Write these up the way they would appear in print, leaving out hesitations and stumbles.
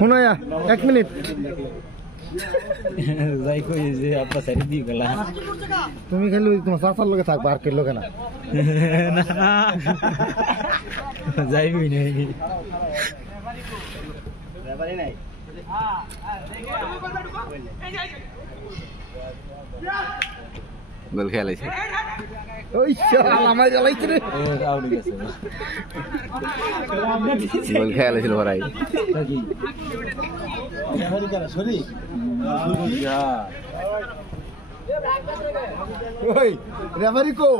শুনো 1 মিনিট যাই কই যে আপা সারি দি গলা তুমি খেলো তোমার চাচার লগে থাকবা আর খেলো কেন না যাইবি নাই ব্যাপারই নাই গোল খেলাইছে ওই শালা আমায় জ্বালাইছে রে আউট গেছে গোল খেলাইছিল ভাই সরি ওই রেফারি কো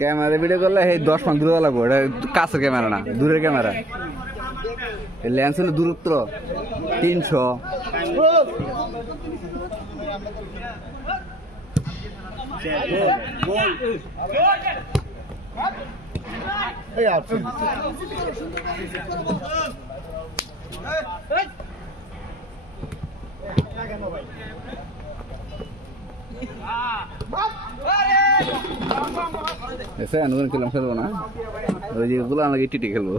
ক্যামেরা ভিডিও করলে এই 10 মিনিট দূরে লাগবো এটা কাছে ক্যামেরা না দূরের ক্যামেরা লেন্স হলো দূরত্ব 300 এই আউট এসে নতুন খেলাম খেলবো না ওই যে গুলো আমাকে টিটি খেলবো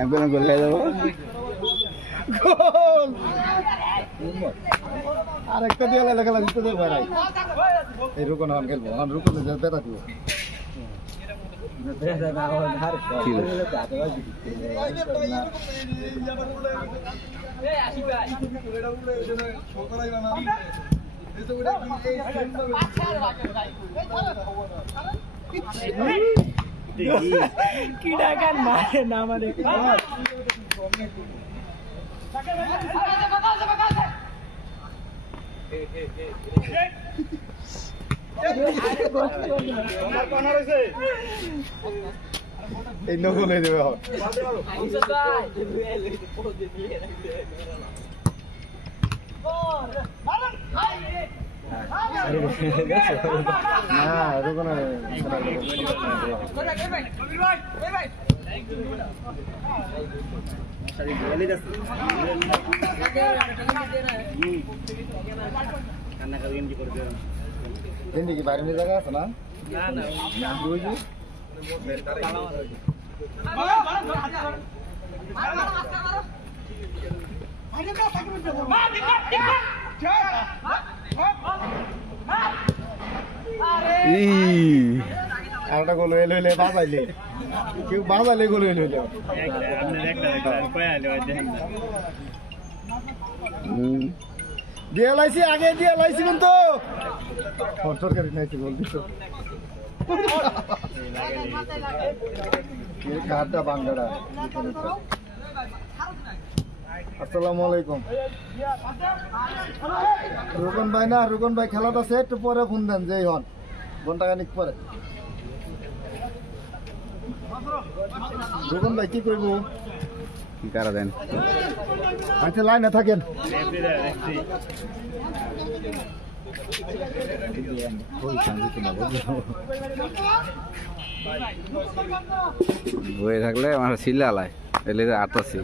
এখন গোল খেয়ে যাবো আরেকটা দিয়ে খেলা দিতে দেবো ভাই এই রুকন হন খেলবো রুকন বেটা দিব এই নকল হয়ে যাবে কি বাইরে নিয়ে জায়গা আছে না আরেকটা গোল হয়ে লইলে বাজাইলে কেউ বাজাইলে গোল হয়ে লইলে দিয়ে লাইছি আগে দিয়ে লাইছি কিন্তু সরকারি নাইছি গোল দিত কারটা বাংলাটা আসসালামু আলাইকুম রুকন ভাই খেলাটা আছে একটু পরে ফোন দেন যেই হন ঘন্টা খানিক পরে রুকন ভাই কি করবো কি কারা দেন আচ্ছা লাইনে থাকেন বয়ে থাকলে আমার সিল্লা আলায় এলে আতাছি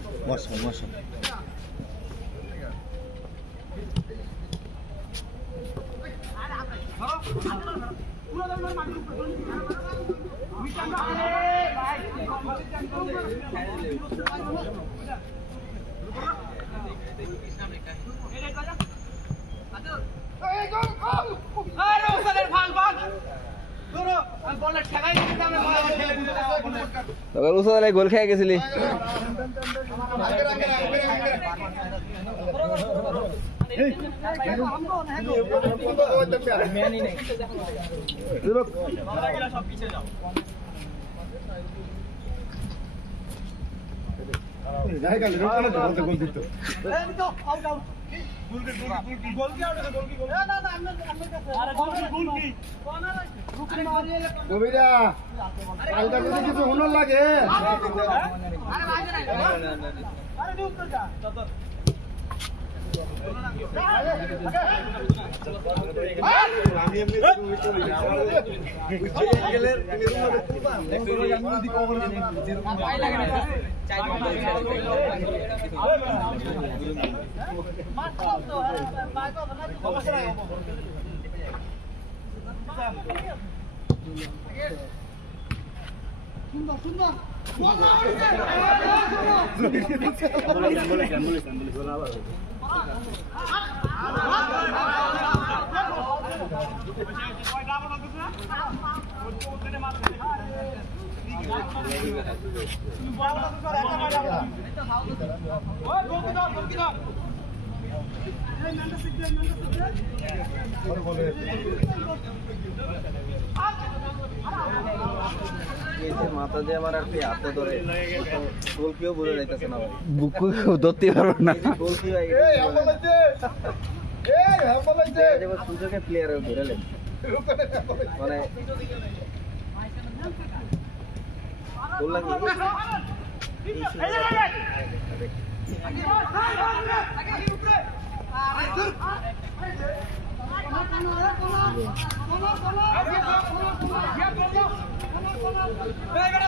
গোল খেয়ে গেছিলি কবিরা কালকা যদি কিছু হুনর লাগে মাথা দিয়ে আমার আর কি হাতে ধরে গোল কেউ বলে যাইতেছে না ভাই বুকু ধরতে পারবো না গোল কি ভাই সুযোগে প্লেয়ার ধরে লেন মানে গোল লাগে এই জায়গাটা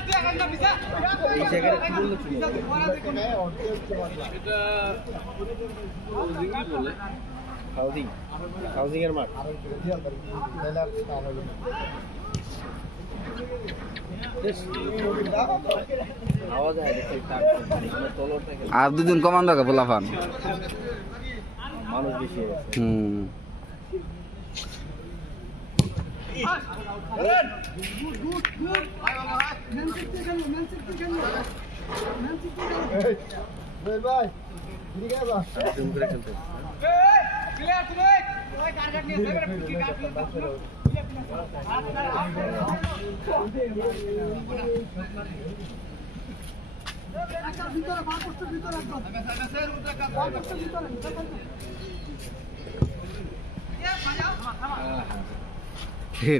কি বললো হাউজিং এর মাঠ আওয়াজ হয় আর দুদিন কমান দাও পোলাফান মানুষ বেশি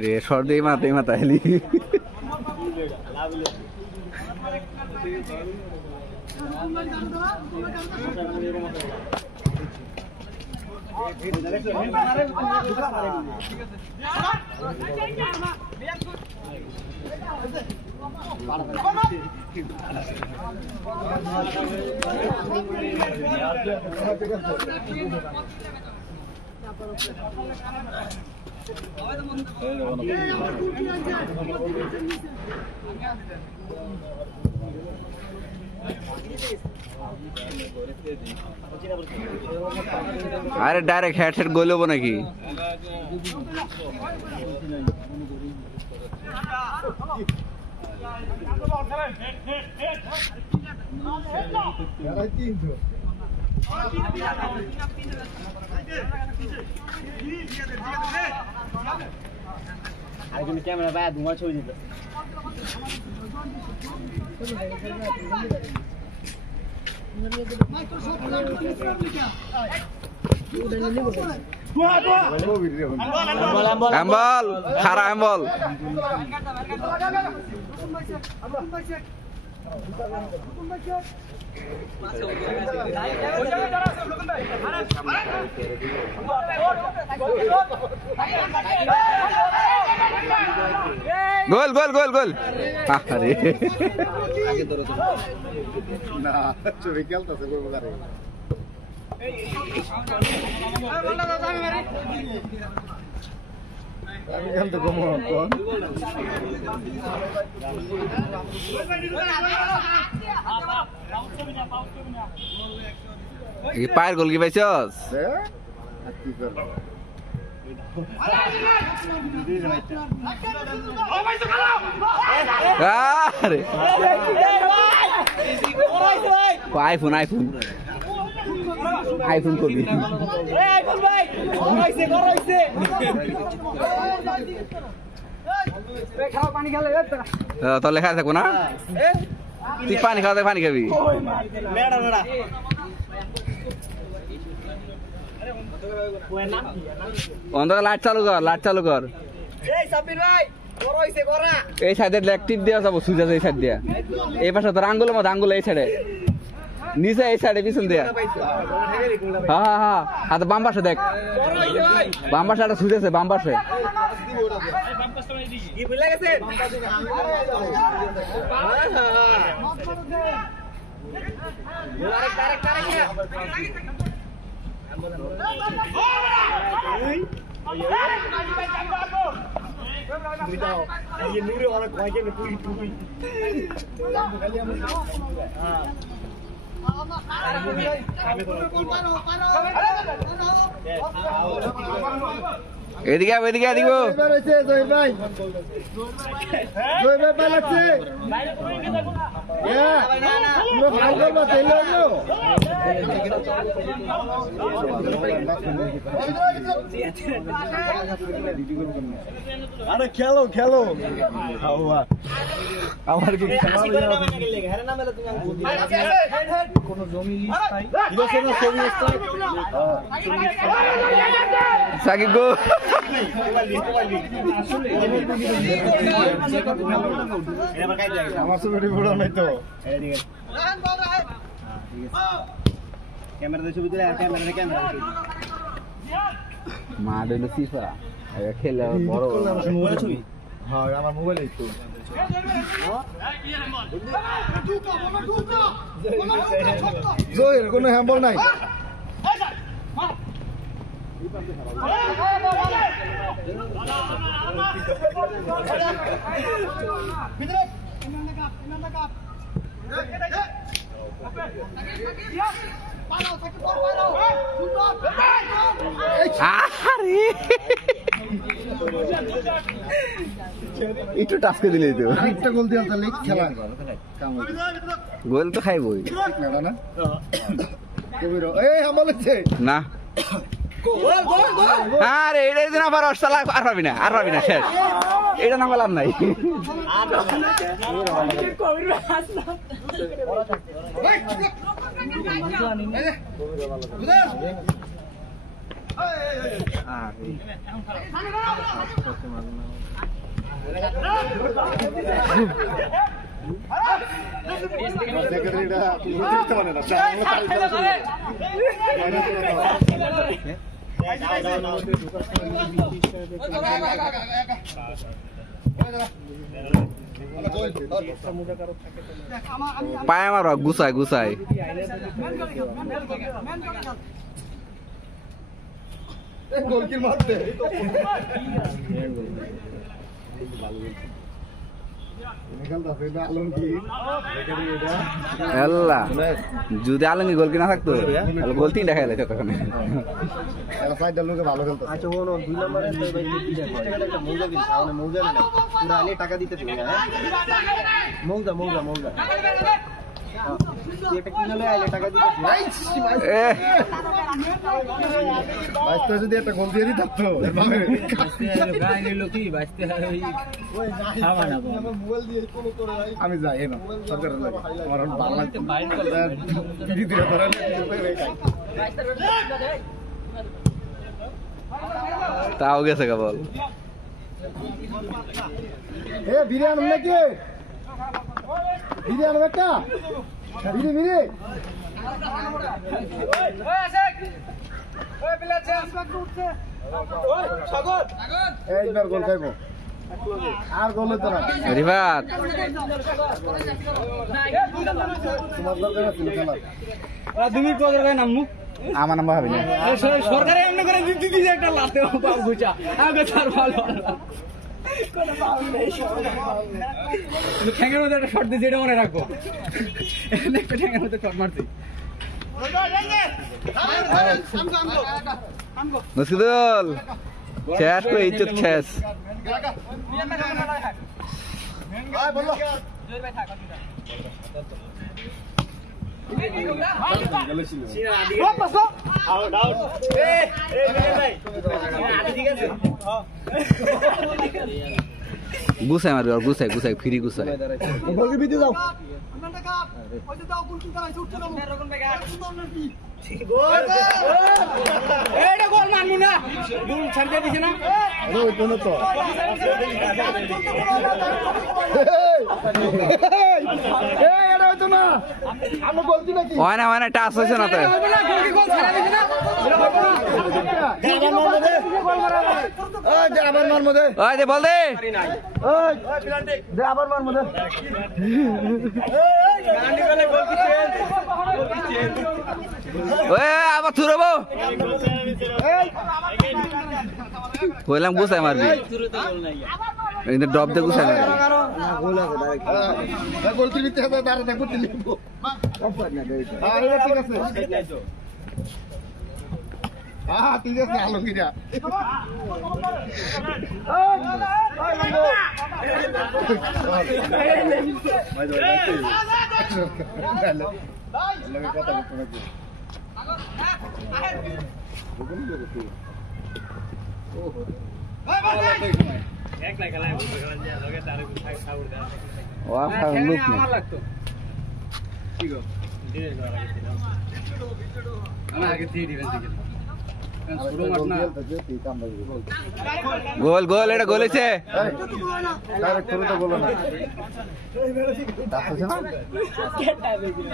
রে সর্দে মাথায় মাথায় এলি আরে ডাইরেক্ট হেডসেট গোল হবো নাকি ক্যামেরা বাইরে ধোঁয়া ছবি দিতে এম্বল খারা এম্বল গোল গোল গোল গোল আরে না চুরি খেলতেছে গোলবারে আমি খেলতে কমন কোন এই পায়ের গোল কি পাইছস কি করব আরে আইফোন আইফোন আইফোন করবি তোর লেখা থাকবো না তুই পানি খাওয়া পানি খাবি অন্ধকার লাইট চালু কর লাইট চালু কর এই সাইডে ল্যাকটিভ দেওয়া যাবো সুইচ আছে এই সাইড দিয়া এই পাশে তোর আঙ্গুলের মধ্যে আঙ্গুল এই সাইডে নিচে এই সাইডে পিছন দিয়া হ্যাঁ হ্যাঁ হ্যাঁ আর বাম পাশে দেখ বাম পাশে একটা ছুটেছে বাম পাশে এদিকে এদিকে এদিকে জহির ভাই পালাচ্ছে ভালো করবা তেল আরে খেলো খেলো আমার কি কোনো জমি সাকিব গো আমার ছবি ফুটো নাই তো ক্যামেরা ছবি দিলে ক্যামেরা মা দিল ফিফা খেলে বড় মোবাইল ছবি হ্যাঁ আমার মোবাইলে তো জহির কোনো হ্যাম্বল নাই একটু টাস্কে দিলে তো একটা গোল দিয়ে তাহলে খেলা গোল তো খাইবই না কবির এই হ্যাম্বল হচ্ছে না আরে এটা যদি না পারো আর পাবি না শেষ এটা না বলার নাই পায় আমার গুছায় গুছায় গোলকির মারতে যদি আলমী গোল কিনা থাকতো গোল তিনটা খেলে তখন ভালো খেলতো আচ্ছা ও 2 নম্বরে একটা মৌজা দিচ্ছে মানে মৌজা না পুরো আলে টাকা দিতে দিবে হ্যাঁ মৌজা এটা কিনলে আলে টাকা দিতে বাইস্তা যদি একটা গোল দিয়ে দিত তো আমি যাই না সরকারের লাগে আমার ভালো লাগছে তাও গেছে কেবল বিরিয়ানি নাকি বিরিয়ানি একটা বিরি এইবার গোল খাইবো আর গোল হতো না রিফাত তোমার দরকার ছিল খেলা তুমি কত নামু আমার নাম্বার হবে না সরকারে এমনি করে দিদি একটা লাতে পাও গুচা আগে তার ভালো ঠ্যাঙের মধ্যে একটা শট দিয়েছে এটা মনে রাখবো একটা ঠ্যাঙের মধ্যে শট মারছি মুশকিল শেষ করে ইজ্জত শেষ গুছাই মারবে গুছাই গুছাই ফ্রি গুছাই গোল মানবো না গোল ছাড়তে দিছে না এটা হইতো না আমি বলছি নাকি হয় না টাচ হয়েছে না তো আবার মার মধ্যে ওই দে বল দে আবার মার মধ্যে ওই আবার থুরবো কইলাম গুছাই মারবি কিন্তু ড্রপ দিয়ে গুছাই মারবি গোলকির ভিতরে হবে দাঁড়া দেখো লিখবো আরে ঠিক আছে ঠিক আছে আলমগীরা কথা লুক নেই গোল গোল এটা গোল হয়েছে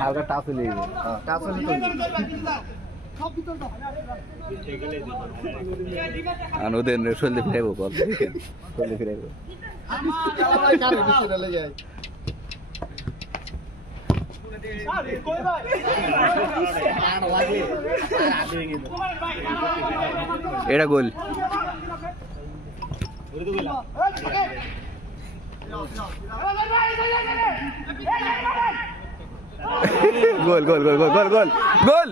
হালকা টাচ হলে ওদের শরীরে ফিরাইব বল শরীরে ফিরাইব এটা গোল গোল গোল গোল গোল গোল গোল গোল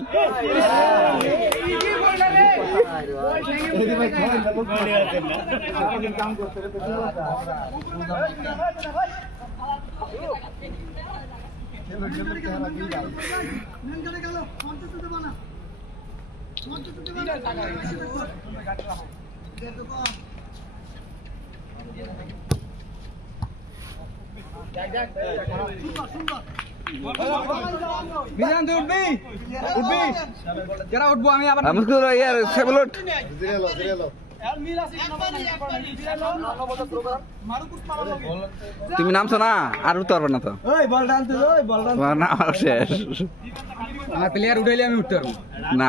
উঠবো আমি আবার তুমি নামছো না আর উঠতে পারবে না তো না আমার শেষ আমার প্লেয়ার উঠাইলে আমি উঠতে পারবো না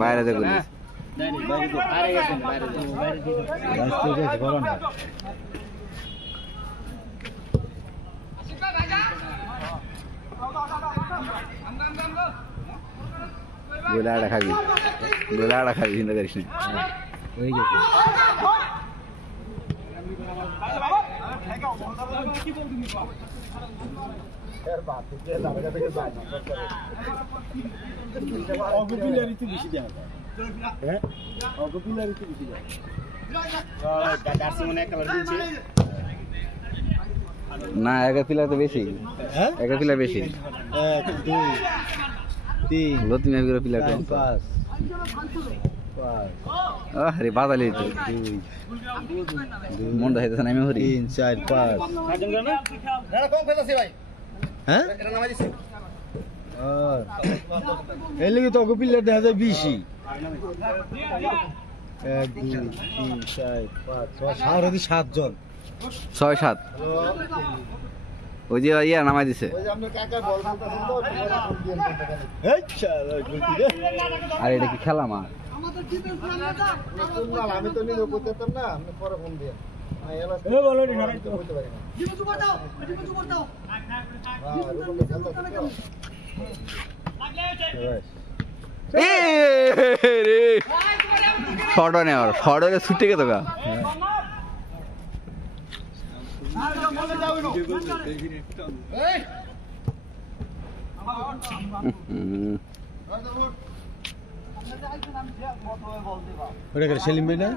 বাইরে দেখুন গোলাটা খাবি চিন্তা করিস না হয়ে গেছে না একা পিলা তো বেশি একা পিলা বেশি লতিমা পিলা কম আরে বাদালি তো মন দেখাইতেছে না আমি হরি 3 4 5 হ্যাঁ এর লিগে তো গোপিলের দেখা যায় বেশি 1 2 3 4 5 6 7 জন 6 7 ওই যে ইয়া নামাই দিছে আর এটা কি খেলা মা আমি তো নিজে করতাম না আমি পরে ফোন দিয়ে শর্টনে ছুটে গে তোকা সেলিম ভাই না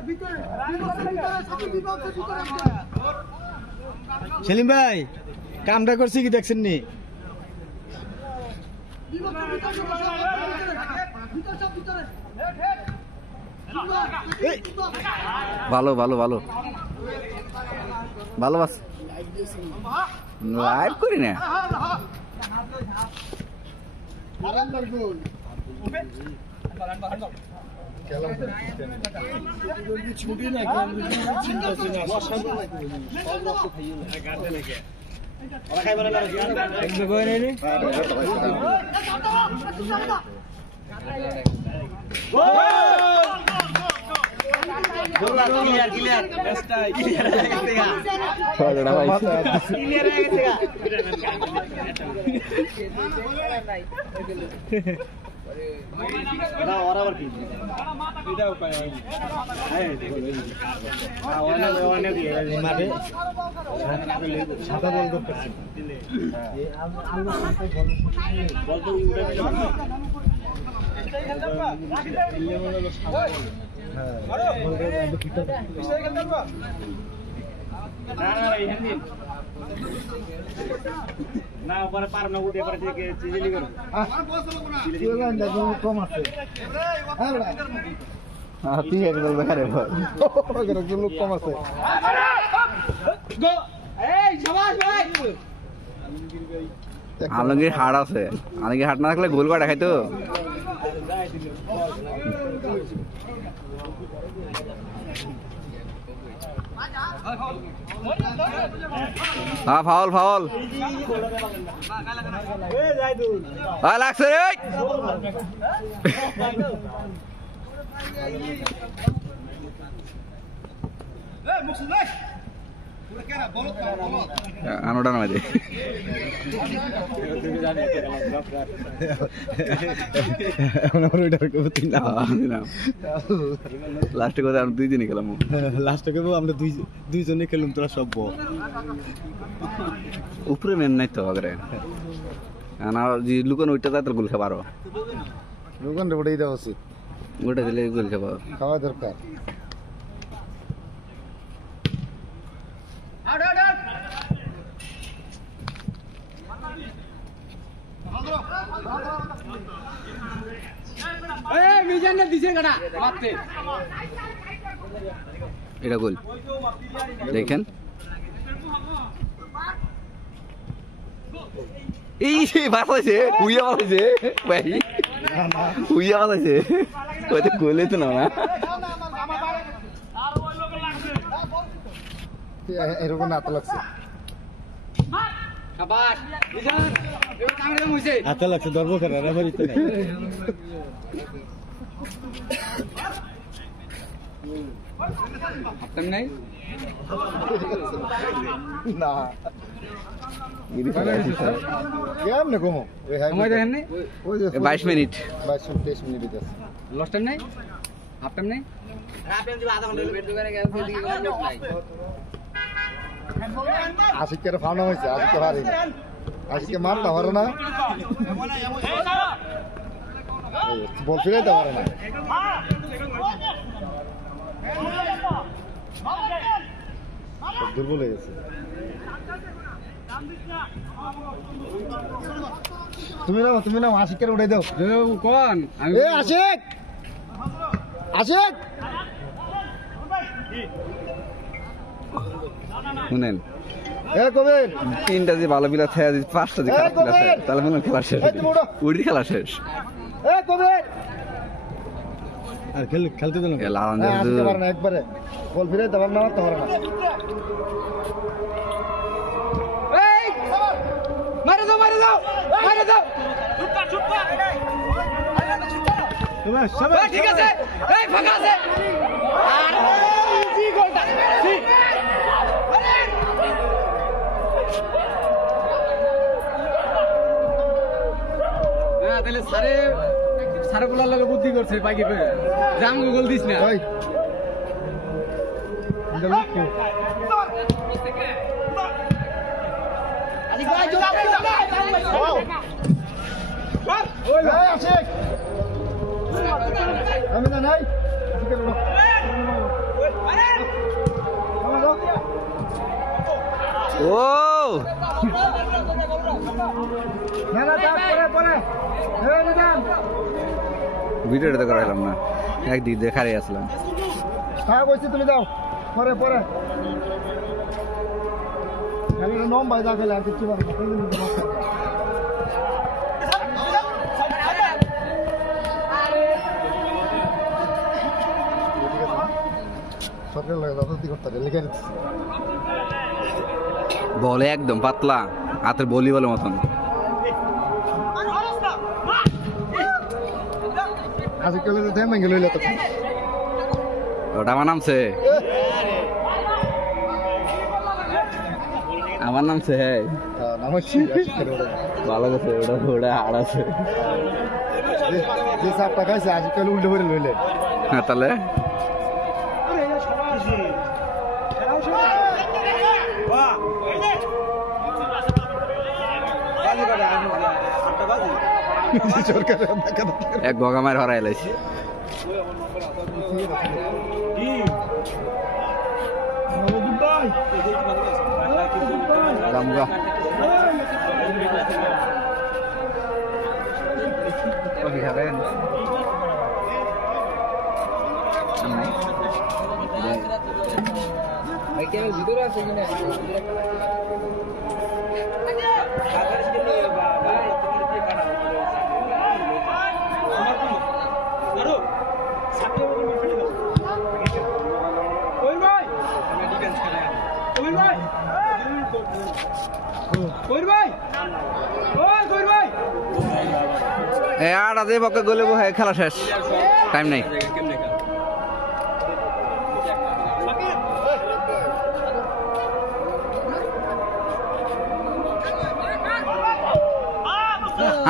সেলিম ভাই কামটা করছি কি দেখছেন নি ভালো ভালো ভালো ভালো বাস লাইভ করি না ছুটি না চিন্তা না ওপরে পার না উঠে পড়ে থেকে চিজিলি করো কম আছে তুই একদম দেখারে লোক কম আছে আলমগীর হাট আছে আলমগীর হাট না থাকলে গোল করা খাইতো ফাউল ফাউল লাগছে রে আনোটা নয় লাস্টে কথা আমরা 2 দিনই খেলাম লাস্টে কেবল আমরা দুইজনে খেললাম তোরা সব উপরে মেন নাই তো আগরে না যে লুকান ওইটা তার গোল খাবার লুকান রে বড়ই দাও উচিত ওটা দিলে গোল খাবার খাওয়া দরকার এটা গোল দেখেন এই বাঁচাইছে হুইয়া বাঁচাইছে ভাই হুইয়া বাঁচাইছে ওই তো গোলে তো না এরকম নাত লাগছে হাতে লাগছে ধরবো কেন রেফারিতে নাই না কেমনে কমো 22 মিনিট 22-23 মিনিট আছে লস টাইম নাই হাফ টাইম নাই আশিকের ফাউনা হয়েছে আশিকে পারি না আশিকে মারতে পারে না বল ফিরাইতে পারে না দুর্বল হয়ে গেছে তুমি না আশিকের উঠে দাও কোন এ আশিক আশিক শুনেন এ কবির 3টা যে ভালো প্লেয়ার থাকে 5টা যে খারাপ প্লেয়ার থাকে তাহলে মনে হয় খেলা শেষ উড়ি খেলা শেষ এ কবির আর খেলতে দিলাম আসতে পারে না একবারে বল ফিরাইতে পারে না মারতে পারে না মারে দাও ঠিক আছে এই ফাঁকা আছে আর ইজি গোলটা না তাহলে সারে বলার লগে বুদ্ধি করছে বাইকে করে জাম গোল দিস না ভাই আমি না নাই ও ভিডিওটা তো করাইলাম না একদিক দেখারে আসলাম হ্যাঁ বলছি তুমি যাও পরে পরে নম ভাই দেখলে আর কিছু সরকার লাগে রাজনীতি করতে লিখে বলে একদম পাতলা হাতের বলি বলে মতন আজকাল থেমে গেল তো ওটা আমার নামছে আমার নামছে হ্যাঁ নামাচ্ছি ভালো গেছে ওটা ওটা হাড় আছে যে সাপটা খাইছে আজকাল উল্টে করে লইলে হ্যাঁ তাহলে এক গগা মার হরাই লাইছি রামগা কফি খাবেন ভিতরে আছে কিনা আর আজ পক্ষে গলে খেলা শেষ টাইম নাই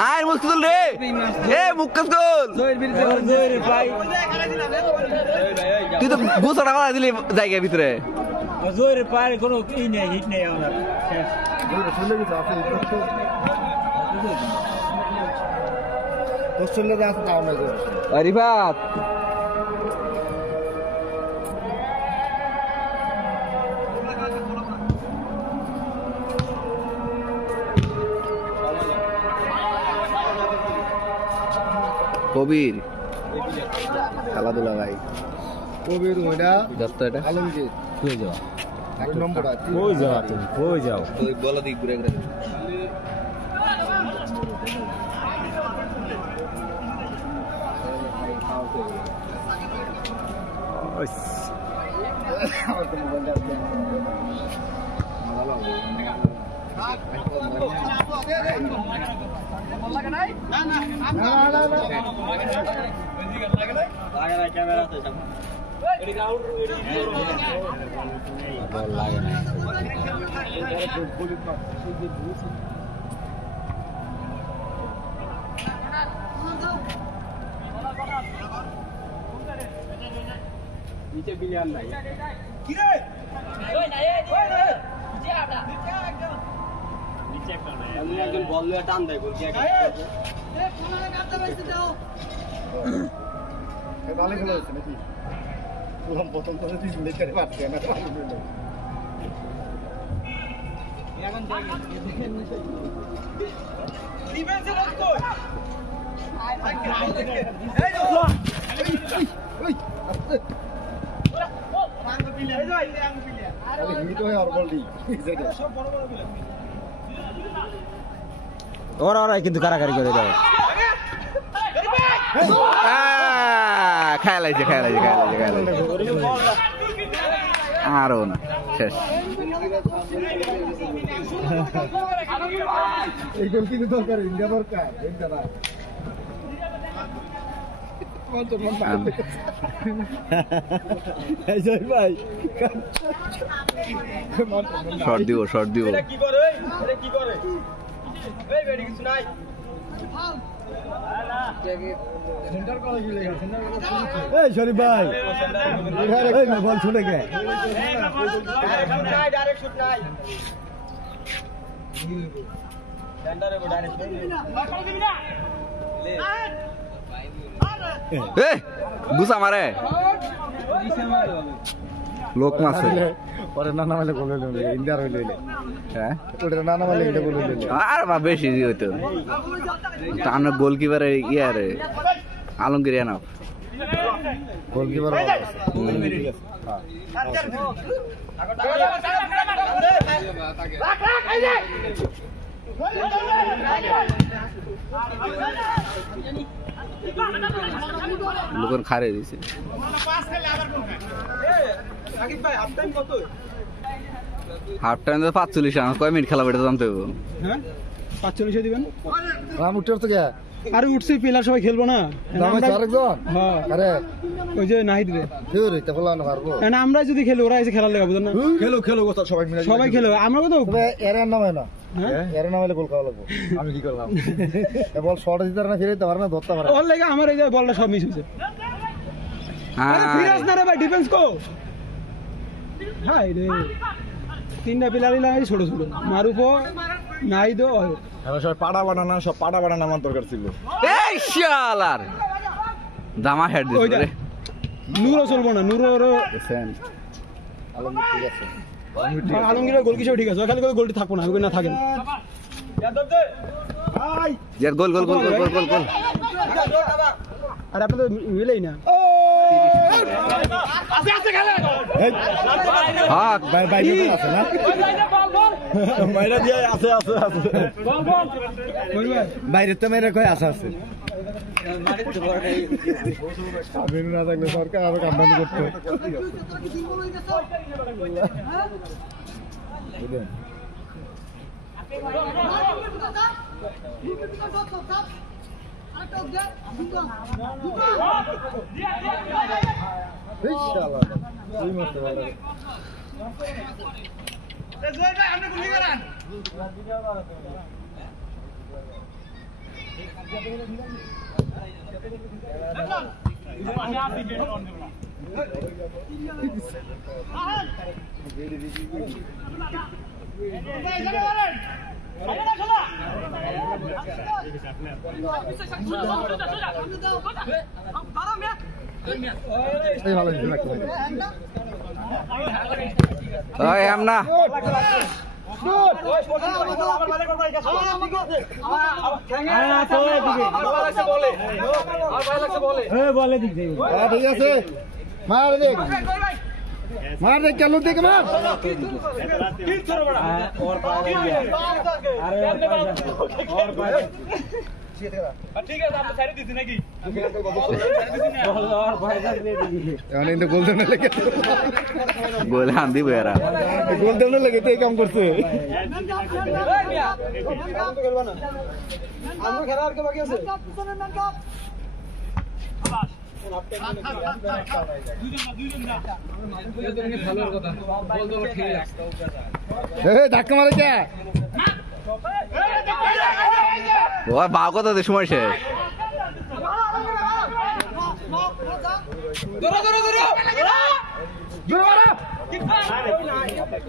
আর মুস্কুল রে এ মুক্কাস গোল তুই তো গুছাটা কথা দিলি জায়গার ভিতরে জোরে পারে কোনো ই নেই হিট নেই আমার রিফাত কবির খেলাধুলা ভাই কবির ওইটা দত্ত এটা আলমগীর কই যাও এক নম্বর কই যাও তুমি কই যাও তুই বলা দিক ঘুরে ঘুরে নিচে বিলিয়ান নাই কি রে ওই নাই ওই নিচে আপনা নিচে একটা নাই আমি একজন বল লয়ে টান দেয় গোল কি এ কোনা কাটতে পারছিস দাও এই ভালো খেলা হচ্ছে নাকি প্রথম করে তুই লিখে পারছিস না এখন ডিফেন্সে রক কই এই তো ওই ওরা কিন্তু কারাকারি করে দেয় খেলাইছে আরো না শেষ এইগুলো কিন্তু দরকার ইন্ডিয়া দরকার ভাই শর্ট দিব কি করে এটা কি করে এই বেডি কিছু নাই এই শরীফ ভাই এই বল ছুটে গে ডাইরেক্ট শুট নাই সেন্টারে গো ডাইরেক্ট দিবি না এ গুসা মারে লোক মাছে পরে নানা মালে গোল হইলো ইন্ডিয়ার হইলো হ্যাঁ ওটা নানা মালে ইন্ডিয়া গোল হইলো আর বা বেশি হইতো টানো গোলকিপারে ইয়ারে আলমগীর এনাফ গোলকিপার লোকের খারে দিছে হাফ টাইম তো 45 রান, কয় মিনিট খেলা বেটা জানতে হবে। হ্যাঁ 45 দিবেন। রাম উঠতে তো কে আরে উঠছে প্লেয়ার সবাই খেলবো না। নামে আরেকজন হ্যাঁ আরে ওই যে নাহিদ রে ফির হইতে বলা না পারবো না আমরা যদি খেলি ওরা এসে খেলার লাগা বুঝেন না। খেলো খেলো গোটা সবাই মিলে সবাই খেলো আমরা কত তবে এর নাম হয় না হ্যাঁ এর নাম হলে গোল খাওয়া লাগবে আমি কি করলাম এ বল শর্ট দিতে না ফিরাইতে পারে না ধরতে পারে ওর লাগা আমার এই যে বলটা সব মিস হইছে। আরে ফিরাস না রে ভাই ডিফেন্স কো হাই রে তিনটা প্লেয়ারই লাগাই ছোট ছোট মারুফো নাহিদও আমরা সব পাড়া বানানা সব পাড়া বানানা আমার দরকার ছিল এই শালার দামা হেড ওই দিছে যে রে। নূরও চলবো না নূরও দেখছেন? আলম ঠিক আছে আলমগীরের গোল কিছু ঠিক আছে খালি করে গোলটি থাকবো না না থাকেন। ইয়ার গোল গোল গোল গোল গোল গোল গোল। আর আপনি তো মিলেই না। হক ভাই ভাই আছে না বাইরে দিয়ে আছে আছে আছে বাইরে তো মেরে কই আছে আছে আমি না থাকলে সরকার আরো কামবানি করতে ইনশাআল্লাহ তুই মত বড় এই ভালো দিন রাখো ওই আমনা ঠিক আছে মার দেখ মার দেখ চালু দেখ মার গোল হান দিব এরা গোল দেওয়ার লাগে তো এই কাম করছে ধাক্কা মারে কে ওর বাউ কত দে সময় শেষ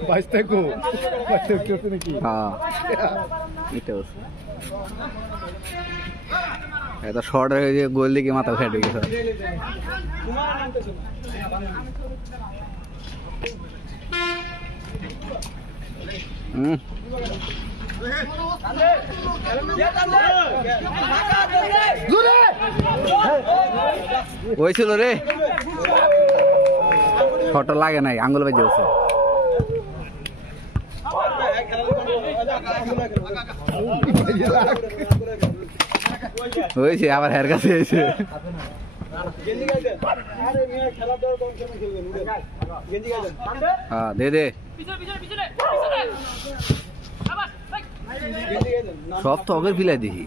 বাইশটা কো বাইশটা করতে নাকি হ্যাঁ এটা হচ্ছে এটা শর্ট হয়ে গিয়ে গোল দিকে মাথা ফেটে গেছে হয়েছিল রে শর্টটা লাগে নাই আঙ্গুল বাজে গেছে হয়েছে আবার হের কাছে হয়েছে হ্যাঁ দে দে সব তো অগের ফিলাই দেখি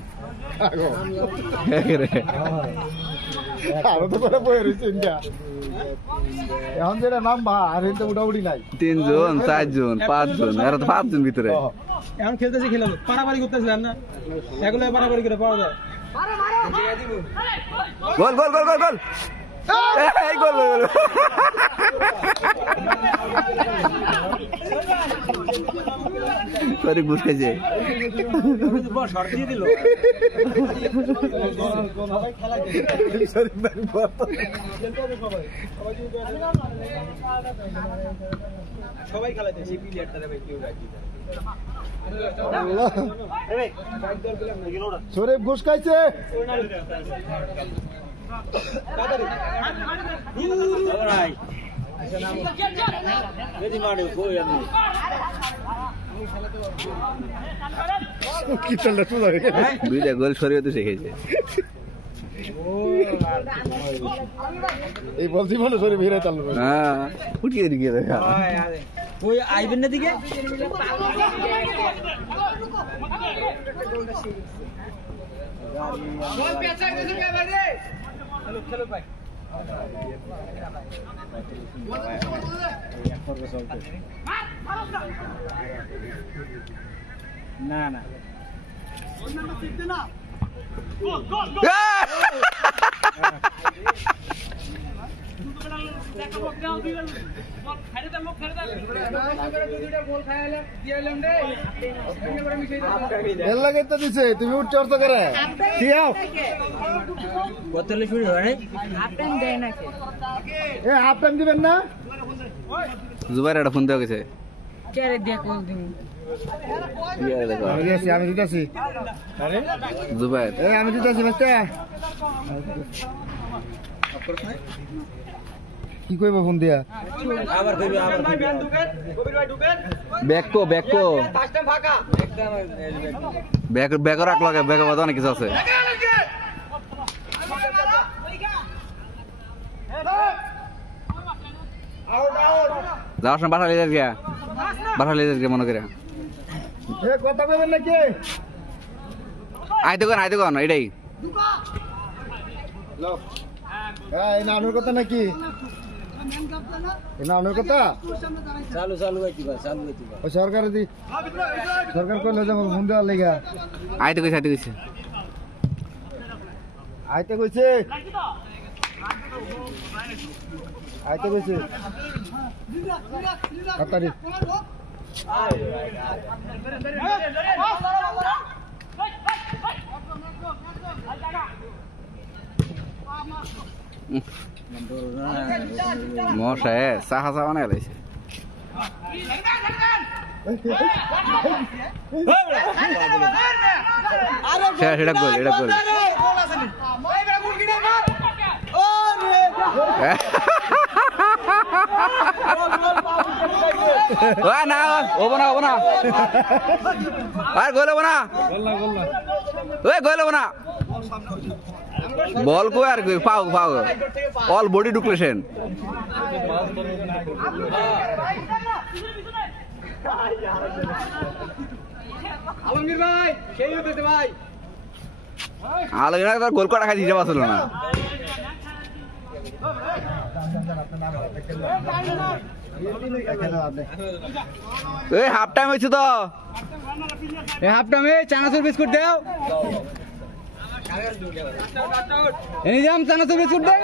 আরো তো করে বয়ে রয়েছে ইন্ডিয়া এখন যেটা নাম বা আর এতে উঠাউঠি নাই 3 জন 4 জন 5 জন এরা তো 5 জন ভিতরে এখন খেলতেছে খেলাবো পারাপারি করতেছিলাম না এগুলো পারাপারি করে পাওয়া যায় গোল গোল গোল গোল গোল এই গোল গোল সরি বুঝকেছে শর্ট দিয়ে দিল সবাই খেলাতে সেই প্লেয়ারটারে ভাই কেউ রাখি শরীফ ঘুষ খাইছে দুইটা গোল সরিয়ে তো শিখেছে এই বলছি মনে সরি ভিড়ে চালু হ্যাঁ উঠিয়ে দিকে দেখা ওই আইবেন না দিকে না না এর লাগে তো দিছে তুমি উঠ চর্চা করে ঠিয়াও বোতলে শুরু হয় এ হাফ টাইম দিবেন না জুবাইর একটা ফোন দেওয়া গেছে আমি দিতেছি জুবাইর আমি দিতেছি বাচ্চা কি কইব ফোন দিয়া আবার কইবে আবার ব্যাকো ব্যাকো ফার্স্ট টাইম ফাঁকা ব্যাকো রাখ লাগে ব্যাকো বাদ অনেক কিছু আছে যাওয়ার সময় বাসা লেগে গিয়া বাসা লেগে গিয়া মনে করে এ কথা কইবেন নাকি আইতে কোন এটাই এই নানুর কথা নাকি এই নানুর কথা চালু চালু হইতি বা চালু হইতি বা ও সরকার কইলে যেমন ফোন দেওয়ার লেগা আইতে কইছে আইতে কইছে তাড়াতাড়ি মশায় চাহা চাহা বানাই লাইছে সেটা গোল না হবো না আর গোল হবো না গোল হবো না বল কো আর পাও অল বডি ডুপ্লেশন আলমগীর ভাই সেই হইতে ভাই আলমগীর গোল করা খাই দিতে পারছিল না হাফ টাইম হয়েছে তো হাফ টাইমে চানাচুর বিস্কুট দাও এই যাম চানাচুর বিস্কুট দেয়